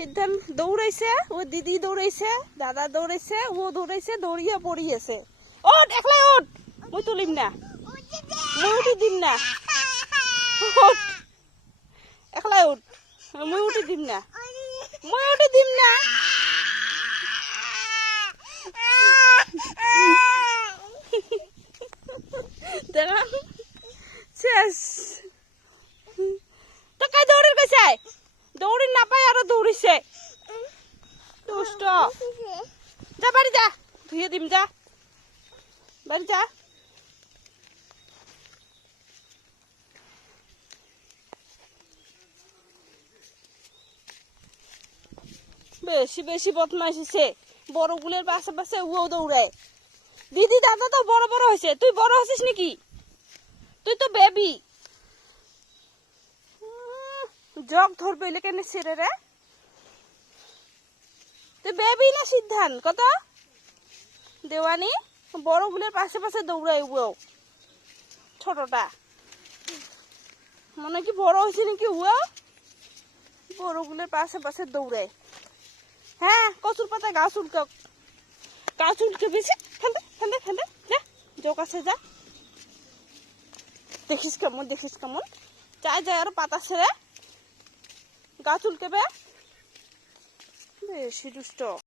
সিদ্ধান্ত দৌড়াইছে, ও দিদি দৌড়াইছে, দাদা দৌড়াইছে, ও দৌড়াইছে, দৌড়িয়ে পড়িয়েছে। ওঠ একলাই ওঠ, মুই তুলিম না, মুই উঠি দিম না। ওঠ একলাই উঠ, মুই উঠি দিম না, মুই উঠি দিম না। দেখা শেষ। তো কাই দৌড়ের কাছে দৌড়ি না পাই আরো দৌড়িছে। দুষ্ট, যা বাড়ি যা, ধুয়ে দিম, যা বাড়ি যা। বেশি বেশি বদমাইশিছে, বড়গুলোর পাশে পাশে ও দৌড়ায়। দিদি দাদা তো বড় বড় হয়েছে, তুই বড় হচ্ছিস নাকি? তুই তো বেবি। জগ ধরবে কেন ছেড়ে রে? তুই বেবি না সিদ্ধান্ত কত? দেওয়ানি বড়গুলোর পাশে পাশে দৌড়ায়, ও ছোটটা মনে কি বড় হয়েছে নাকি? ও বড়গুলোর পাশে পাশে দৌড়ায়। হ্যাঁ, কচুর পাতা গাছ উল্কা, গাছ উল্কে বেশি ফেলতে ফেলতে ফেলতে যা, জোক আছে যা। দেখিস কেমন, দেখিস কেমন চাই যায় আরো পাতা ছেড়ে গাছ উল্কেবে। বেশি দুষ্ট।